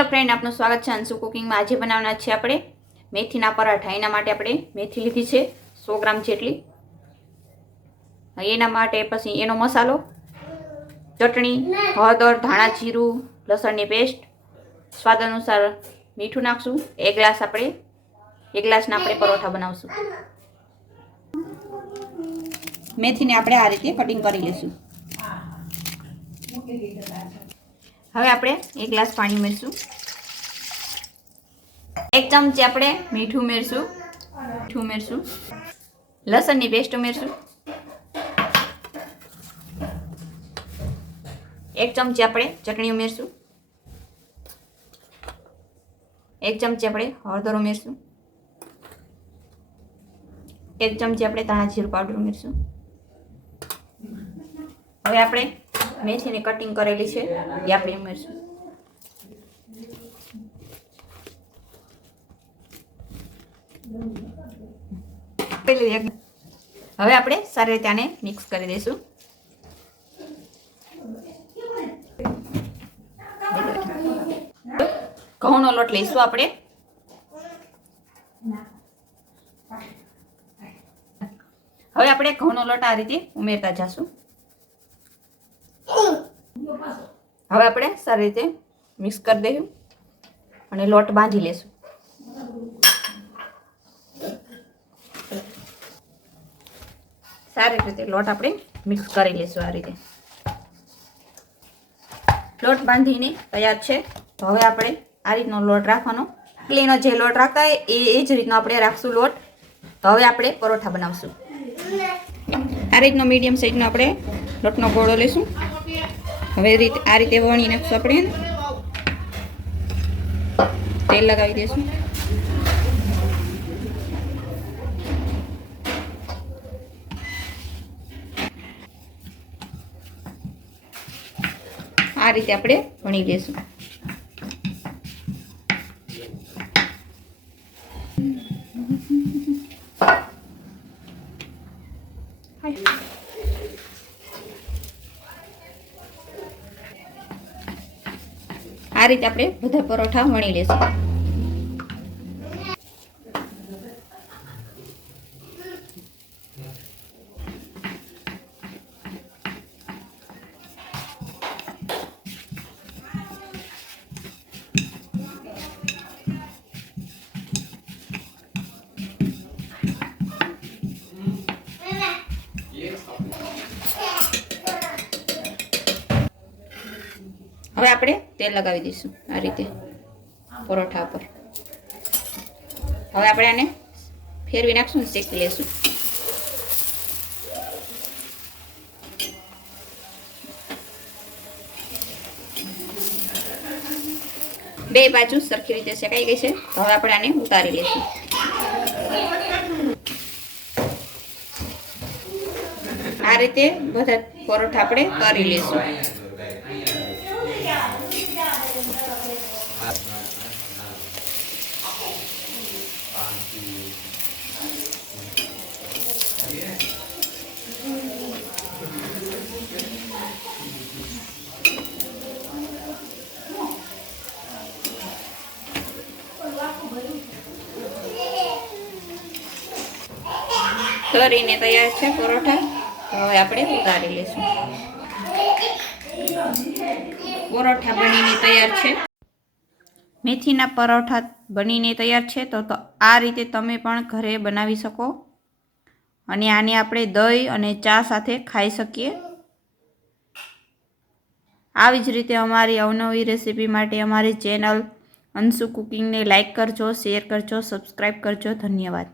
Hello friend, આપનું સ્વાગત છે અંશુ કુકિંગમાં। આજે બનાવવાના છે આપણે મેથીના પરાઠા। એના માટે આપણે મેથી લીધી છે 100 ગ્રામ જેટલી। એના માટે પછી એનો મસાલો, ચટણી, હળદર, ધાણા જીરું, લસણની પેસ્ટ, સ્વાદ અનુસાર મીઠું નાખશું। એક ગ્લાસના આપણે પરોઠા બનાવશું। મેથીને આપણે આ રીતે કટિંગ કરી લઈશું। હવે આપણે 1 ગ્લાસ પાણી ઉમેરશું। 1 ચમચી આપણે મીઠું ઉમેરશું। લસણની પેસ્ટ ઉમેરશું। 1 ચમચી આપણે ચટણી ઉમેરશું। 1 ચમચી આપણે હળદર ઉમેરશું। 1 ચમચી આપણે ધાણા જીરું પાવડર ઉમેરશું। હવે આપણે મેથીની કટિંગ કરેલી છે એ આપણે ઉમેરશું। હવે આપણે સારી રીતે આને મિક્સ કરી દઈશું। ઘઉંનો લોટ લઈશું આપણે। હવે આપણે ઘઉંનો લોટ આ રીતે ઉમેરતા જશું। હવે આપણે સારી રીતે મિક્સ કરી દઈશું અને લોટ બાંધી લેશું। સારી રીતે લોટ આપણે મિક્સ કરી લઈશું। આ રીતે લોટ બાંધીને તૈયાર છે। તો હવે આપણે આ રીતનો લોટ રાખવાનો। પ્લેન જે લોટ રાખતા હોય એ જ રીતનો આપણે રાખશું લોટ। તો હવે આપણે પરોઠા બનાવશું। આ રીતનો મીડિયમ સાઈઝનો આપણે લોટનો ગોળો લઈશું। હવે આ રીતે વણી નાખશું। આપણે તેલ લગાવી દઈશું। આ રીતે આપણે વણી લઈશું। આ રીતે આપણે બધા પરોઠા વણી લઈશું। હવે આપણે તેલ લગાવી દઈશું આ રીતે પરોઠા પર। હવે આપણે આને ફેરવી નાખશું, શેકી લેશું। બે બાજુ સરખી રીતે શેકાઈ ગઈ છે। તો હવે આપણે આને ઉતારી લઈશું। આ રીતે બધા પરોઠા આપણે તળી લઈશું। તળીને તૈયાર છે પરોઠા। હવે આપણે ઉતારી લઈશું। પરોઠા બનીને તૈયાર છે। મેથીના પરોઠા બનીને તૈયાર છે। તો આ રીતે તમે પણ ઘરે બનાવી શકો અને આને આપણે દહીં અને ચા સાથે ખાઈ શકીએ। આવી જ રીતે અમારી અવનવી રેસીપી માટે અમારી ચેનલ અંશુ કુકિંગને લાઈક કરજો, શેર કરજો, સબસ્ક્રાઈબ કરજો। ધન્યવાદ।